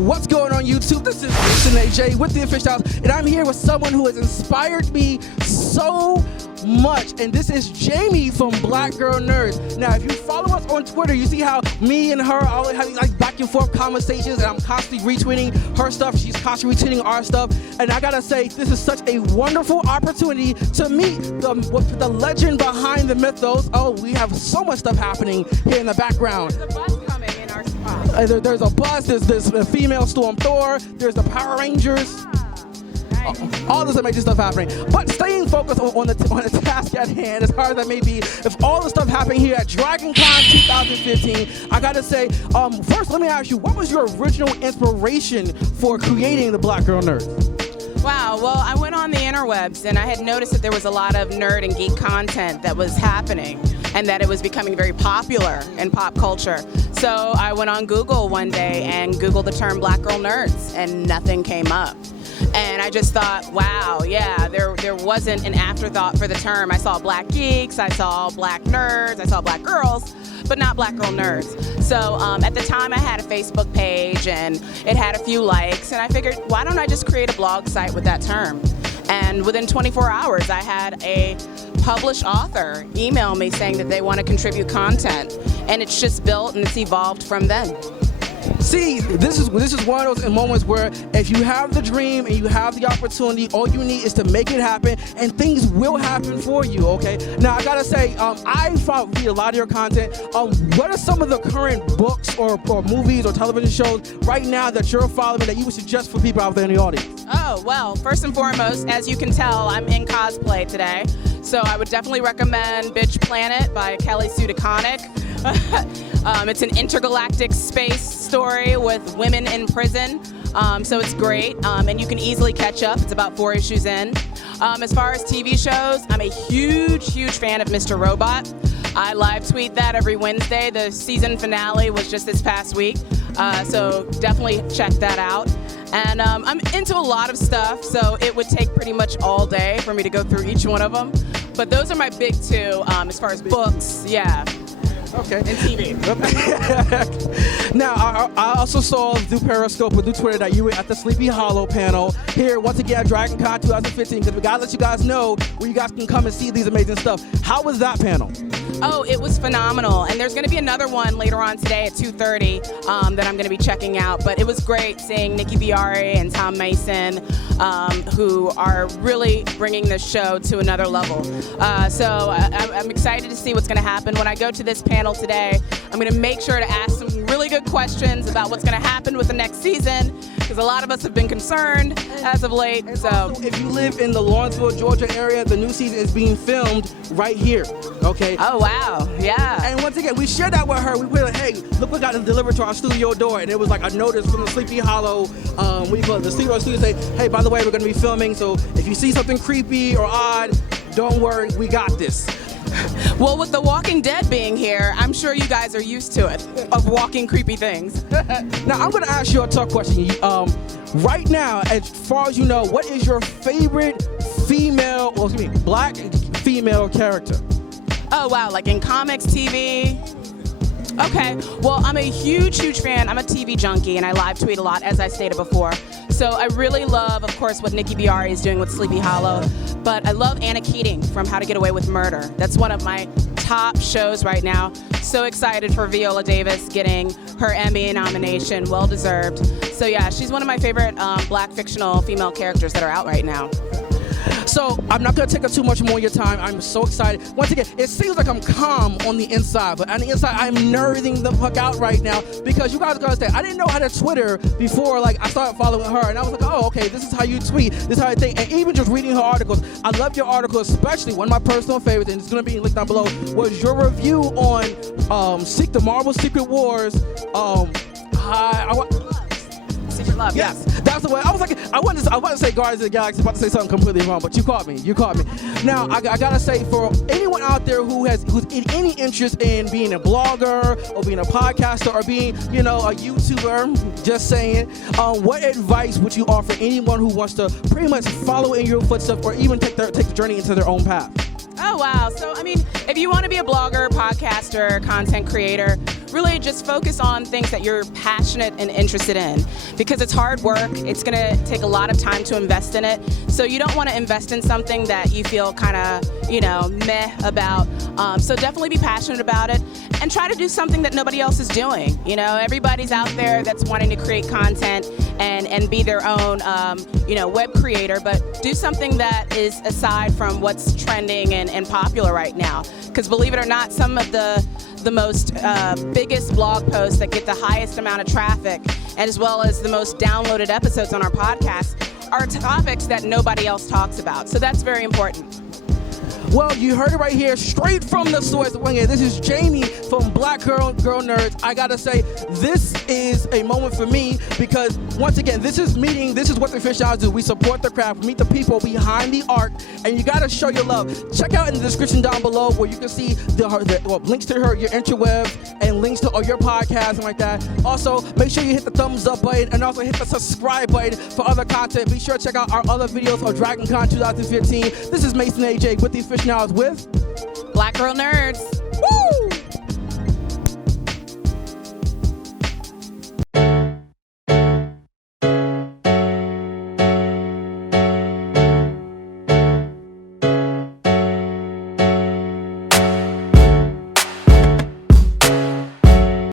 What's going on YouTube? This is AJ with the Aficionados, and I'm here with someone who has inspired me so much, and this is Jamie from Black Girl Nerds. Now, if you follow us on Twitter, you see how me and her are always having like back and forth conversations, and I'm constantly retweeting her stuff, she's constantly retweeting our stuff, and I gotta say, this is such a wonderful opportunity to meet the legend behind the mythos. Oh, we have so much stuff happening here in the background. There's a bus coming in our spot. There's a bus, there's a female Storm Thor, there's the Power Rangers. All this amazing stuff happening, but staying focused on the task at hand, as hard as that may be. If all the stuff happening here at DragonCon 2015, I gotta say, first let me ask you, what was your original inspiration for creating the Black Girl Nerd? Wow, well, I went on the interwebs and I had noticed that there was a lot of nerd and geek content that was happening and that it was becoming very popular in pop culture. So I went on Google one day and Googled the term Black Girl Nerds and nothing came up. And I just thought, wow, yeah, there wasn't an afterthought for the term. I saw black geeks, I saw black nerds, I saw black girls, but not Black Girl Nerds. So at the time I had a Facebook page and it had a few likes, and I figured, why don't I just create a blog site with that term? And within 24 hours, I had a published author email me saying that they want to contribute content. And it's just built and it's evolved from then. See, this is one of those moments where if you have the dream and you have the opportunity, all you need is to make it happen, and things will happen for you, okay? Now, I gotta say, I read a lot of your content. What are some of the current books or movies or television shows right now that you're following that you would suggest for people out there in the audience? Oh, well, first and foremost, as you can tell, I'm in cosplay today. So I would definitely recommend Bitch Planet by Kelly Sue DeConnick. It's an intergalactic space story with women in prison, so it's great, and you can easily catch up. It's about 4 issues in. As far as TV shows, I'm a huge fan of Mr.Robot. I live tweet that every Wednesday. The season finale was just this past week, so definitely check that out. And I'm into a lot of stuff, so it would take pretty much all day for me to go through each one of them. But those are my big two as far as books, yeah. Okay. And TV. Now, I also saw through Periscope or through Twitter that you were at the Sleepy Hollow panel here once again at DragonCon 2015, because we gotta let you guys know where you guys can come and see these amazing stuff. How was that panel? Oh, it was phenomenal, and there's going to be another one later on today at 2:30 that I'm going to be checking out, but it was great seeing Nikki Biari and Tom Mason, who are really bringing this show to another level. So I'm excited to see what's going to happen. When I go to this panel today, I'm going to make sure to ask some really good questions about what's going to happen with the next season, because a lot of us have been concerned as of late. And so also, if you live in the Lawrenceville, Georgia area, the new season is being filmed right here, okay? Oh, wow, yeah. And once again, we shared that with her. We were like, hey, look what got delivered to our studio door. And it was like a notice from the Sleepy Hollow, what do you call it, the studio say, hey, by the way, we're going to be filming, so if you see something creepy or odd, don't worry, we got this. Well, with The Walking Dead being here, I'm sure you guys are used to it, of walking creepy things. Now, I'm going to ask you a tough question. Right now, as far as you know, what is your favorite female, or excuse me, black female character? Oh, wow, like in comics, TV? Okay, well, I'm a huge fan. I'm a TV junkie, and I live tweet a lot, as I stated before. So I really love, of course, what Nikki Biari is doing with Sleepy Hollow, but I love Anna Keating from How to Get Away with Murder. That's one of my top shows right now. So excited for Viola Davis getting her Emmy nomination, well deserved. So yeah, she's one of my favorite black fictional female characters that are out right now. So I'm not going to take up too much more of your time. I'm so excited. Once again, it seems like I'm calm on the inside, but on the inside, I'm nerding the fuck out right now, because you guys got to say, I didn't know how to Twitter before like I started following her, and I was like, oh, okay, this is how you tweet, this is how you think. And even just reading her articles, I love your article, especially one of my personal favorites, and it's going to be linked down below, was your review on the Marvel Secret Wars. Secret Love, yes. That's the way. I was like, I wanted to say Guardians of the Galaxy, about to say something completely wrong, but you caught me. Now, I gotta say, for anyone out there who's in any interest in being a blogger or being a podcaster or being, a YouTuber, just saying, what advice would you offer anyone who wants to pretty much follow in your footsteps or even take the journey into their own path? Oh, wow. So, I mean, if you want to be a blogger, podcaster, content creator, really just focus on things that you're passionate and interested in, because it's hard work. It's going to take a lot of time to invest in it. So you don't want to invest in something that you feel kind of, meh about. So definitely be passionate about it and try to do something that nobody else is doing. Everybody's out there that's wanting to create content and be their own, web creator, but do something that is aside from what's trending and popular right now. Because believe it or not, some of the most biggest blog posts that get the highest amount of traffic, as well as the most downloaded episodes on our podcast, are topics that nobody else talks about. So that's very important. Well, you heard it right here, straight from the source. This is Jamie from Black Girl Nerds. I gotta say, this is a moment for me because, once again, this is what the Aficionados do. We support the craft, meet the people behind the art, and you gotta show your love. Check out in the description down below where you can see the links to your interwebs and links to all your podcasts and like that. Also, make sure you hit the thumbs up button and also hit the subscribe button for other content. Be sure to check out our other videos of DragonCon 2015. This is Mason AJ with the Aficionados with Black Girl Nerds.